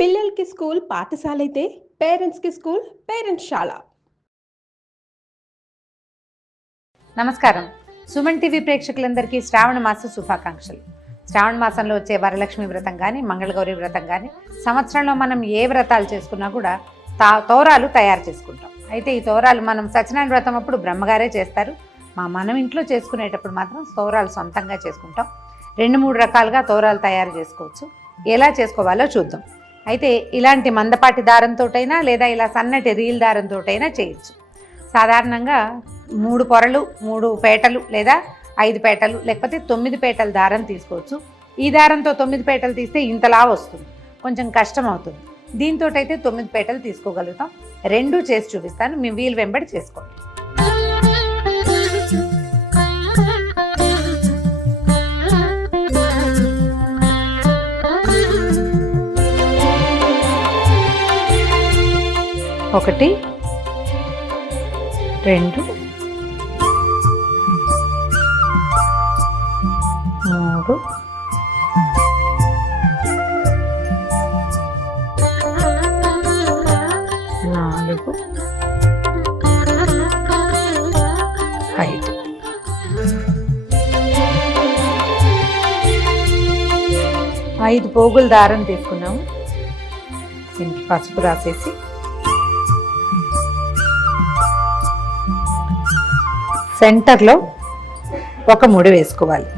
పిల్లలకి స్కూల్ పాఠశాల అయితే పేరెంట్స్కి స్కూల్ పేరెంట్స్శాల. నమస్కారం. సుమన్ టీవీ ప్రేక్షకులందరికీ శ్రావణ మాస శుభాకాంక్షలు. శ్రావణ మాసంలో వచ్చే వరలక్ష్మి వ్రతం కానీ మంగళగౌరి వ్రతం కానీ సంవత్సరంలో మనం ఏ వ్రతాలు చేసుకున్నా కూడా తోరాలు తయారు చేసుకుంటాం. అయితే ఈ తోరాలు మనం సత్యనారాయణ వ్రతం అప్పుడు బ్రహ్మగారే చేస్తారు. మనం ఇంట్లో చేసుకునేటప్పుడు మాత్రం తోరాలు సొంతంగా చేసుకుంటాం. 2-3 రకాలుగా తోరాలు తయారు చేసుకోవచ్చు. ఎలా చేసుకోవాలో చూద్దాం. అయితే ఇలాంటి మందపాటి దారంతోటైనా లేదా ఇలా సన్నటి రీల్ దారంతోటైనా చేయొచ్చు. సాధారణంగా 3 పొరలు 3 పేటలు లేదా 5 పేటలు లేకపోతే 9 పేటల దారం తీసుకోవచ్చు. ఈ దారంతో 9 పేటలు తీస్తే ఇంతలా వస్తుంది, కొంచెం కష్టం అవుతుంది. దీంతో అయితే 9 పేటలు తీసుకోగలుగుతాం. 2 చేసి చూపిస్తాను, మీ వీలు వెంబడి చేసుకోండి. ఒకటి 2 3 4 5. 5 పోగుల దారం తీసుకున్నాము. దీనికి పసుపు రాసేసి సెంటర్లో ఒక ముడి వేసుకోవాలి.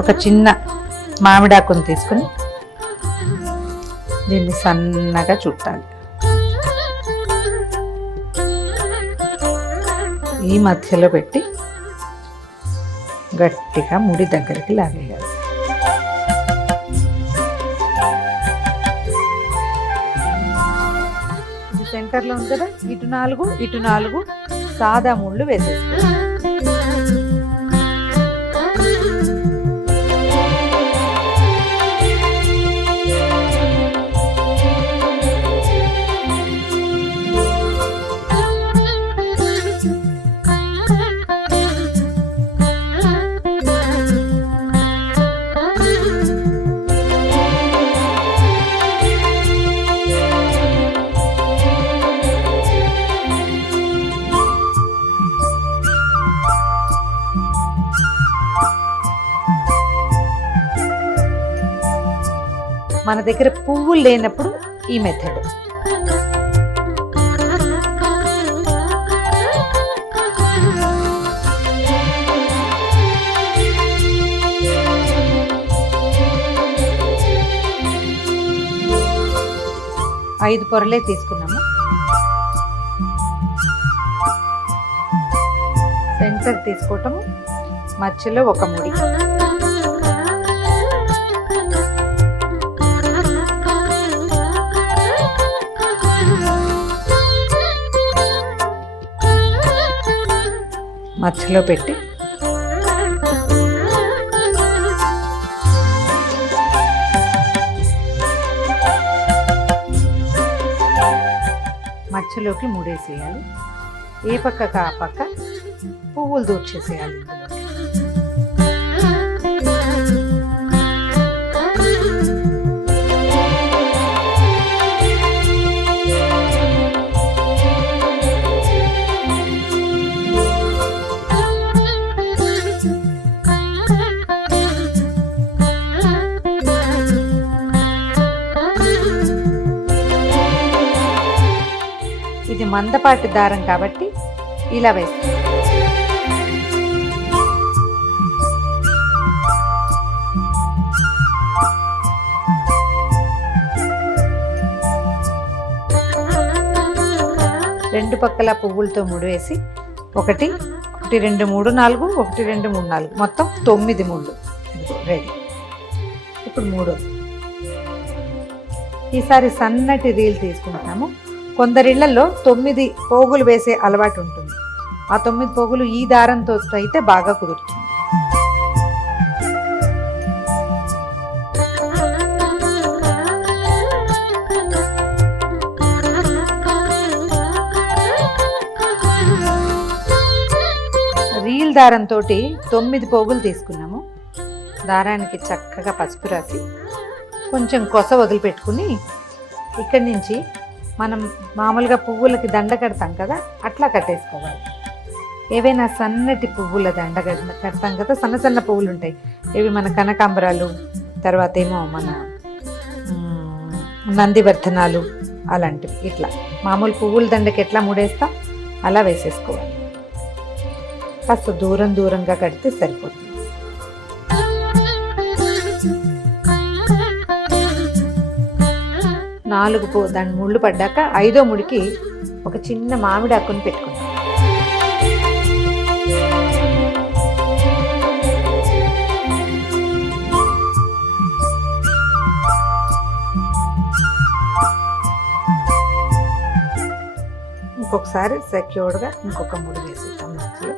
ఒక చిన్న మామిడాకును తీసుకుని దీన్ని సన్నగా చుట్టాలి. ఈ మధ్యలో పెట్టి గట్టిగా ముడి దగ్గరికి లాగేయాలి. సెంటర్లో ఉంది కదా, ఇటు 4 సాదా ముళ్ళు వేసేసుకోవాలి. మన దగ్గర పువ్వులు లేనప్పుడు ఈ మెథడ్. ఐదు పొరలే తీసుకున్నాము. సెంటర్ తీసుకోవటము, మధ్యలో ఒక ముడి. మధ్యలో పెట్టి మధ్యలోకి ముడేసేయాలి. ఏ పక్కకు ఆ పక్క పువ్వులు దూర్చేసేయాలి. ఇది మందపాటి దారం కాబట్టి ఇలా వేస్తాం. రెండు పక్కల పువ్వులతో ముడివేసి 1 2 3 4 1 2 3 4 మొత్తం 9 ముళ్ళు రెడీ. ఇప్పుడు 3. ఈసారి సన్నటి రీల్ తీసుకుంటాము. కొందరిళ్లలో 9 పోగులు వేసే అలవాటు ఉంటుంది. ఆ 9 పోగులు ఈ దారంతో అయితే బాగా కుదురుతుంది. రీల్ దారంతో 9 పోగులు తీసుకున్నాము. దారానికి చక్కగా పసుపు రాసి కొంచెం కొస వదిలిపెట్టుకుని ఇక్కడి నుంచి మనం మామూలుగా పువ్వులకి దండ కడతాం కదా, అట్లా కట్టేసుకోవాలి. ఏవైనా సన్నటి పువ్వుల దండ కడతాం కదా, సన్న సన్న పువ్వులు ఉంటాయి, ఇవి మన కనకాంబరాలు, తర్వాత ఏమో మన నందివర్ధనాలు అలాంటివి. ఇట్లా మామూలు పువ్వుల దండకి ఎట్లా ముడేస్తాం అలా వేసేసుకోవాలి. కాస్త దూరంగా కడితే సరిపోతుంది. దాని ముళ్ళు పడ్డాక 5వ ముడికి ఒక చిన్న మామిడి ఆకుని పెట్టుకుందాం. ఇంకొకసారి సెక్యూర్డ్గా ఇంకొక ముడి వేసేద్దాం మధ్యలో.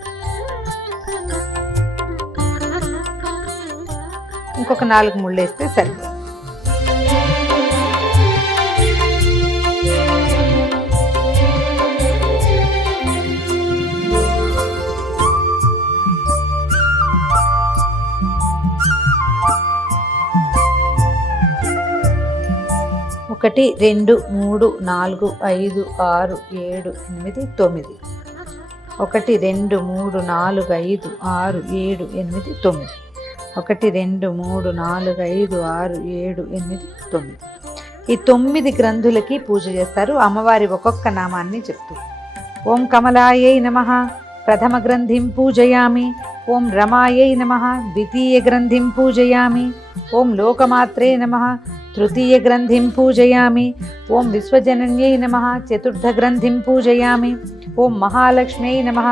ఇంకొక 4 ముళ్ళు వేస్తే సరిపోతుంది. ఒకటి 2 3 4 5 6 7 8 9. 1 2 3 4 5 6 7 8 9. 1 2 3 4 5 6 7 8 9. ఈ 9 గ్రంథులకి పూజ చేస్తారు. అమ్మవారి ఒక్కొక్క నామాన్ని చెప్తూ ఓం కమలాయై నమః ప్రథమ గ్రంథిం పూజయామి, ఓం రమాయై నమః ద్వితీయ గ్రంథిం పూజయామి, ఓం లోకమాత్రే నమః తృతీయ గ్రంథిం పూజయామి, ఓం విశ్వజనన్యై నమః చతుర్థ గ్రంథిం పూజయామి, ఓం మహాలక్ష్మ్యై నమః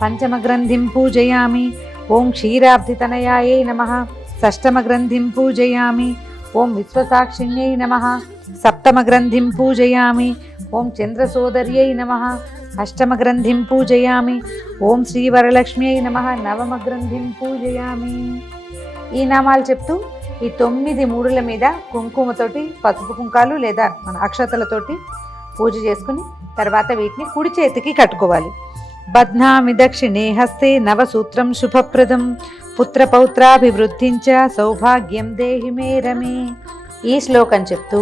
పంచమ గ్రంథిం పూజయామి, ఓం క్షీరాబ్ధితనయాయై నమః షష్టమ గ్రంథిం పూజయామి, ఓం విశ్వసాక్షిణ్యై నమః సప్తమ గ్రంథిం పూజయామి, ఓం చంద్రసోదర్యై నమః అష్టమ గ్రంథిం పూజయామి, ఓం శ్రీవరలక్ష్మ్యై నమః నవమ గ్రంథిం పూజయామి. ఈ నామాలు చెప్తూ ఈ 9 మూడుల మీద కుంకుమతోటి, పసుపు కుంకాలు లేదా మన అక్షతలతోటి పూజ చేసుకుని తర్వాత వీటిని కుడి చేతికి కట్టుకోవాలి. బధ్నామి దక్షిణే హస్తే నవసూత్రం శుభప్రదం పుత్రపౌత్రాభివృద్ధించ సౌభాగ్యం దేహి మే రమే. ఈ శ్లోకం చెప్తూ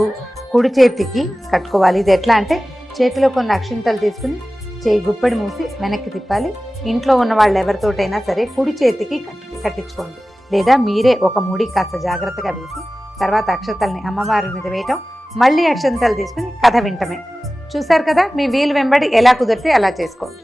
కుడి చేతికి కట్టుకోవాలి. ఇది ఎట్లా అంటే చేతిలో కొన్ని అక్షింతలు తీసుకుని చేయి గుప్పెడు మూసి వెనక్కి తిప్పాలి. ఇంట్లో ఉన్న వాళ్ళు ఎవరితోటైనా సరే కుడి చేతికి కట్టించుకోండి, లేదా మీరే ఒక ముడి కాస్త జాగ్రత్తగా వేసి తర్వాత అక్షతల్ని అమ్మవారి మీద వేయటం, మళ్ళీ అక్షంతలు తీసుకుని కథ వింటమే. చూశారు కదా, మీ వీలు వెంబడి ఎలా కుదిరితే అలా చేసుకోండి.